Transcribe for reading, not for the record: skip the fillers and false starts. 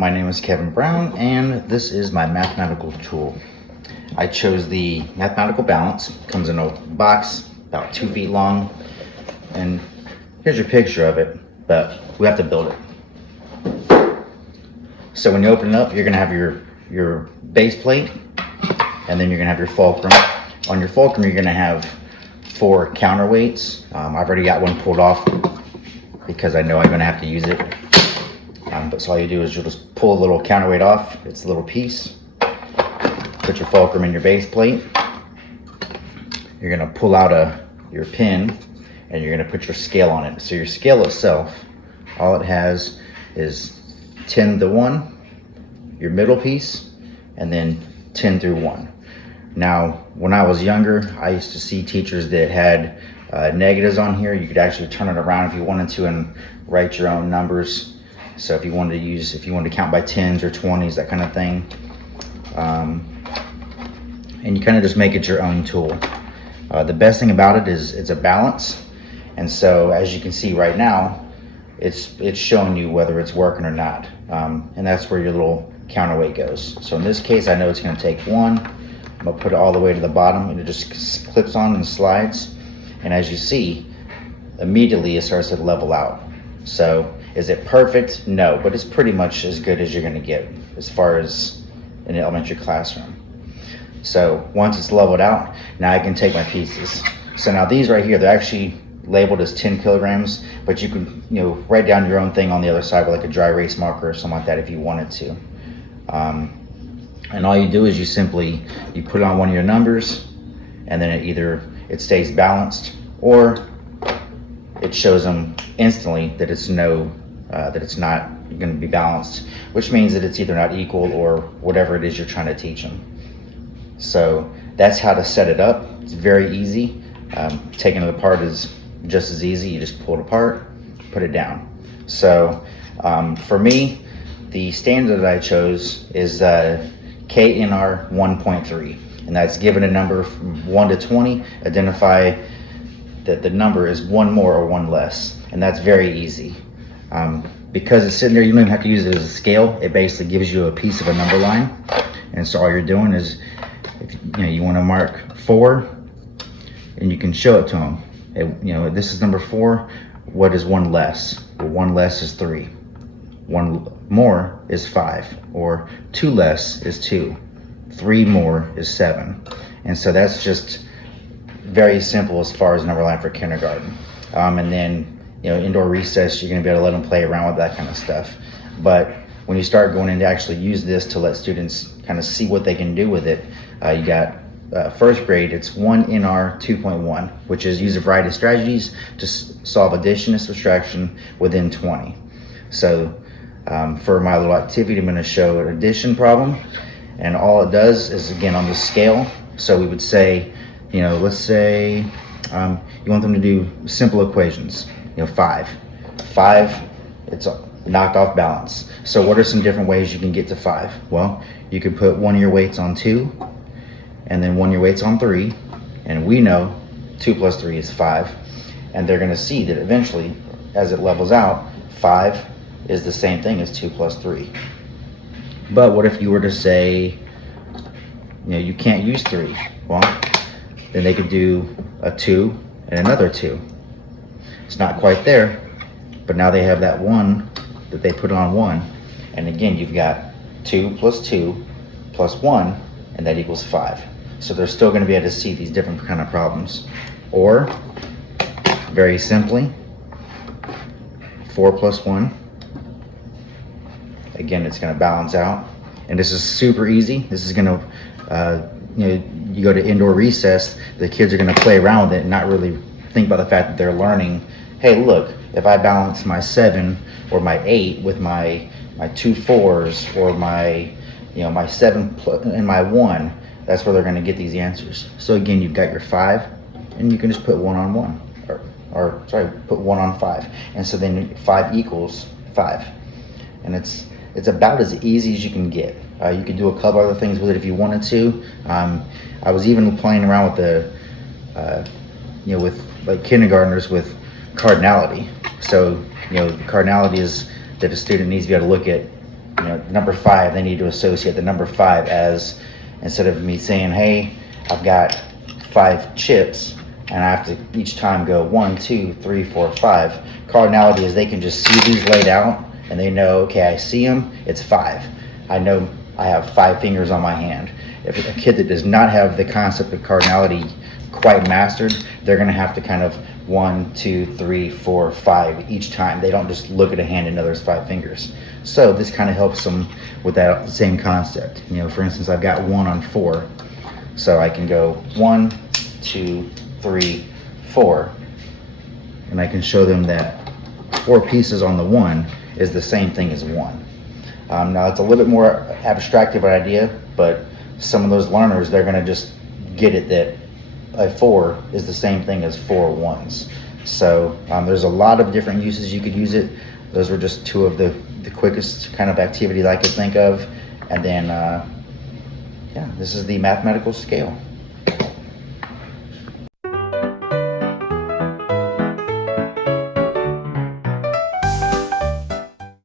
My name is Kevin Brown, and this is my mathematical tool. I chose the mathematical balance. It comes in a box about 2 feet long, and here's your picture of it, but we have to build it. So when you open it up, you're gonna have your base plate, and then you're gonna have your fulcrum. On your fulcrum, you're gonna have 4 counterweights. I've already got one pulled off because I know I'm gonna have to use it. But so all you do is you'll just pull a little counterweight off. It's a little piece. Put your fulcrum in your base plate. You're gonna pull out your pin, and you're gonna put your scale on it. So your scale itself, all it has is 10 to 1, your middle piece, and then 10 through 1. Now, when I was younger, I used to see teachers that had negatives on here. You could actually turn it around if you wanted to and write your own numbers. So if you wanted to count by 10s or 20s, that kind of thing. And you kind of just make it your own tool. The best thing about it is it's a balance. And so as you can see right now, it's showing you whether it's working or not. And that's where your little counterweight goes. So in this case, I know it's gonna take 1. I'm gonna put it all the way to the bottom, and it just clips on and slides. And as you see, immediately it starts to level out. So is it perfect? No, but it's pretty much as good as you're gonna get as far as in an elementary classroom. So once it's leveled out, now I can take my pieces. So now these right here, they're actually labeled as 10 kilograms, but you can write down your own thing on the other side with like a dry erase marker or something like that if you wanted to. And all you do is you put it on one of your numbers, and then it stays balanced, or it shows them instantly that it's not going to be balanced, which means that it's either not equal or whatever it is you're trying to teach them. So that's how to set it up. It's very easy. Taking it apart is just as easy. You just pull it apart, put it down. So for me, the standard that I chose is KNR 1.3, and that's given a number from 1 to 20. Identify that the number is 1 more or 1 less, and that's very easy. Because it's sitting there, you don't even have to use it as a scale. It basically gives you a piece of a number line, and so all you're doing is, if you want to mark 4, and you can show it to them. This is number 4. What is 1 less? Well, 1 less is 3. 1 more is 5, or 2 less is 2. 3 more is 7. And so that's just very simple as far as number line for kindergarten. And then indoor recess, you're going to be able to let them play around with that kind of stuff. But when you start going in to actually use this to let students kind of see what they can do with it, you got first grade, it's 1NR 2.1, which is use a variety of strategies to solve addition and subtraction within 20. So for my little activity, I'm going to show an addition problem, and all it does is, again, on the scale. So we would say, let's say you want them to do simple equations. 5, it's knocked off balance. So what are some different ways you can get to 5? Well, you could put one of your weights on 2, and then one of your weights on 3, and we know 2 plus 3 is 5, and they're going to see that eventually, as it levels out, 5 is the same thing as 2 plus 3. But what if you were to say, you can't use 3? Well, then they could do a 2 and another 2. It's not quite there, but now they have that 1 that they put on 1, and again, you've got 2 plus 2 plus 1, and that equals 5. So they're still going to be able to see these different kind of problems. Or, very simply, 4 plus 1. Again, it's going to balance out. And this is super easy. This is going to, you go to indoor recess, the kids are going to play around with it and not really think about the fact that they're learning, hey, look, if I balance my 7 or my 8 with my 2 4s or my 7 and my 1, that's where they're going to get these answers. So again, you've got your 5, and you can just put 1 on 1, or put 1 on 5, and so then 5 equals 5, and it's about as easy as you can get. You could do a couple other things with it if you wanted to. I was even playing around with with like kindergartners with cardinality. So the cardinality is that a student needs to be able to look at number 5, they need to associate the number 5 as, instead of me saying, hey, I've got 5 chips, and I have to each time go 1, 2, 3, 4, 5. Cardinality is they can just see these laid out, and they know, okay, I see them, it's 5. I know I have 5 fingers on my hand. If a kid that does not have the concept of cardinality quite mastered, they're going to have to kind of 1, 2, 3, 4, 5 each time. They don't just look at a hand and know there's 5 fingers. So this kind of helps them with that same concept. For instance, I've got 1 on 4, so I can go 1, 2, 3, 4, and I can show them that 4 pieces on the 1 is the same thing as 1. Now it's a little bit more abstract of an idea, but some of those learners, they're going to just get it that a 4 is the same thing as 4 1s. So there's a lot of different uses you could use it. Those were just 2 of the quickest kind of activity that I could think of. And then, yeah, this is the mathematical scale.